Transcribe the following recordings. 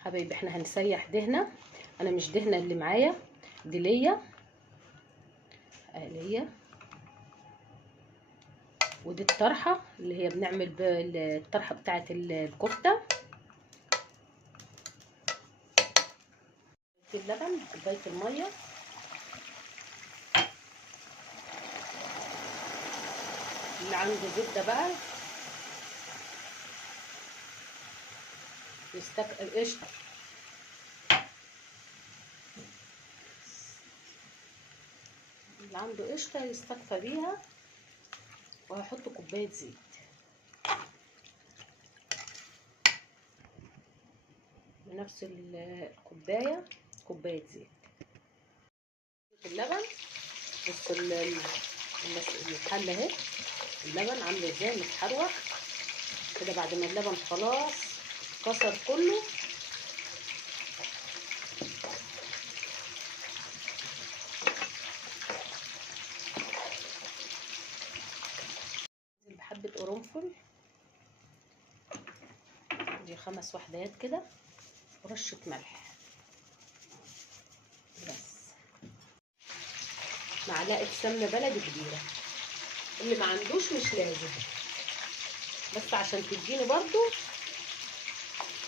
حبايبي احنا هنسيح دهنه. انا مش دهنه اللي معايا دي ليا، ودي الطرحه اللي هي بنعمل بالطرحه بتاعه الكفته. اللبن، كوبايه الميه، اللي عنده زبده بقى قشطه، اللي عنده قشطه يستكفى بيها. وهحط كوبايه زيت، بنفس الكوبايه كوبايه زيت. اللبن، بصوا الحله اهي، اللبن عامل ازاي متحروق كده. بعد ما اللبن خلاص كسر كله، بحبه قرنفل، دي 5 وحدات كده، ورشه ملح بس، معلقه سمنه بلدي كبيره. اللي ما عندوش مش لازم، بس عشان تديني برضو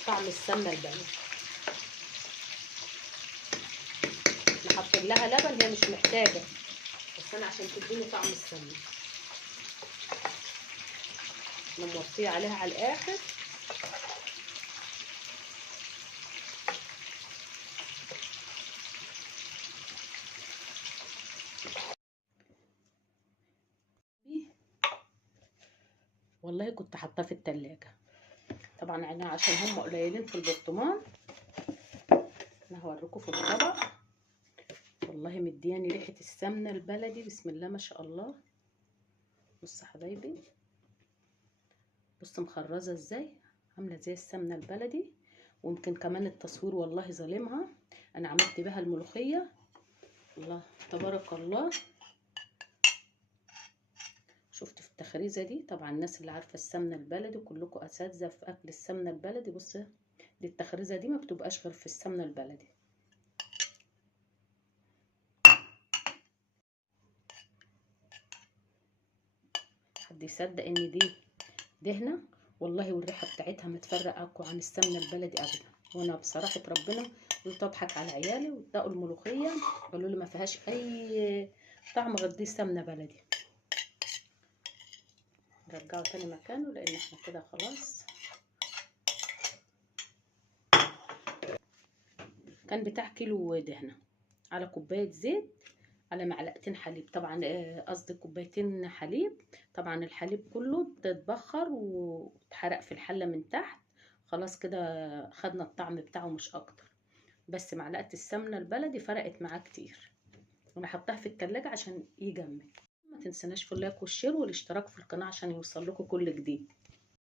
طعم السمنه البلدي. احنا حاطين لها لبن، هي مش محتاجه، بس انا عشان تديني طعم السمنه انا موطيه عليها على الاخر. والله كنت حاطاه في التلاجة، طبعا انا عشان هم قليلين في البرطمان انا هوريكم في الطبق. والله مدياني ريحه السمنه البلدي، بسم الله ما شاء الله. بصوا حبايبي، بصوا مخرزه ازاي، عامله زي السمنه البلدي. ويمكن كمان التصوير والله ظالمها، انا عملت بها الملوخيه. الله تبارك الله. شفت في التخريزه دي، طبعا الناس اللي عارفه السمنه البلدي كلكم اساتذه في اكل السمنه البلدي. بص دي التخريزه دي ما بتبقاش غير في السمنه البلدي. حد يصدق ان دي دهنه؟ والله والريحه بتاعتها ما تفرقكوا عن السمنه البلدي ابدا. وانا بصراحه ربنا قلت اضحك على عيالي وادقوا الملوخيه، قالوا لي ما فيهاش اي طعم غير دي سمنه بلدي. نرجعه تاني مكانه لان احنا كده خلاص. كان بتاع كيلو دهنه على كوبايه زيت على معلقتين حليب، طبعا قصدي كوبايتين حليب. طبعا الحليب كله بتتبخر وتحرق في الحله من تحت. خلاص كده خدنا الطعم بتاعه مش اكتر. بس معلقه السمنه البلدي فرقت معاه كتير، وانا حطاها في التلاجة عشان يجمد. ما تنسناش في اللايك والشير والاشتراك في القناه عشان يوصل لكم كل جديد.